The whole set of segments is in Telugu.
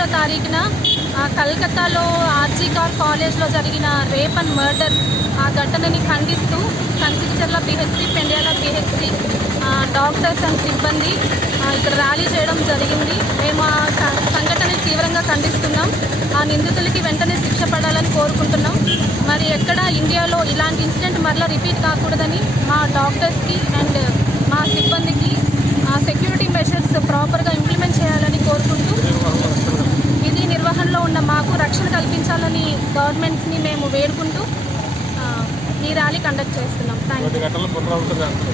పదిహేడో తారీఖున కలకత్తాలో ఆర్జీకార్ కాలేజ్లో జరిగిన రేప్ అండ్ మర్డర్ ఆ ఘటనని ఖండిస్తూ Kanchicherla BHC Pendiyala BHC doctors and సిబ్బంది ఇక్కడ ర్యాలీ చేయడం జరిగింది. మేము ఆ సంఘటనని తీవ్రంగా ఖండిస్తున్నాం. ఆ నిందితులకి వెంటనే శిక్ష పడాలని కోరుకుంటున్నాం. మరి ఎక్కడ ఇండియాలో ఇలాంటి ఇన్సిడెంట్ మరలా రిపీట్ కాకూడదని మా డాక్టర్స్కి అండ్ మా సిబ్బందికి కల్పించాలని గవర్నమెంట్ని మేము వేడుకుంటూ ఈ ర్యాలీ కండక్ట్ చేస్తున్నాం. థ్యాంక్ యూ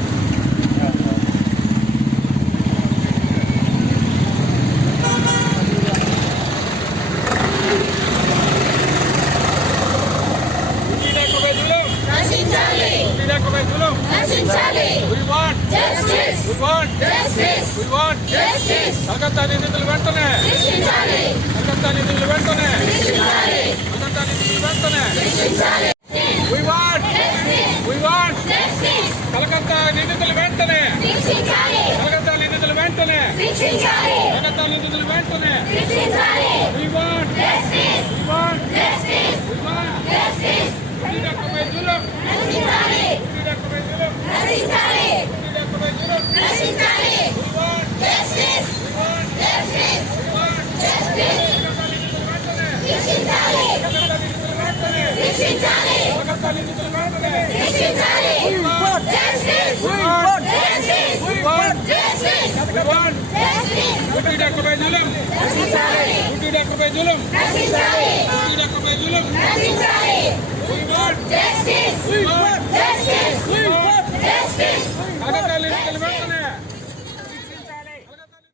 కలకత్తా నిందితులు వెంటనే. కలకత్తా నిందితులు వెంటనే. వెంటనే We want We want. Calcutta నిందితులు వెంటనే. కలకత్తా నిందితులు వెంటనే. కలకత్తా నిందితులు వెంటనే We want We want We want ఉరిడక్కపై జులుం ఉరిడక్కపై జులుం ఉరిడక్కపై జులుం We want We want We want Calcutta నిందితులు వెంటనే కలకత్తా నిందితులు వెంటనే కలకత్తా నిందితులు వెంటనే We want We want We want We want ఉరిడక్కపై జులుం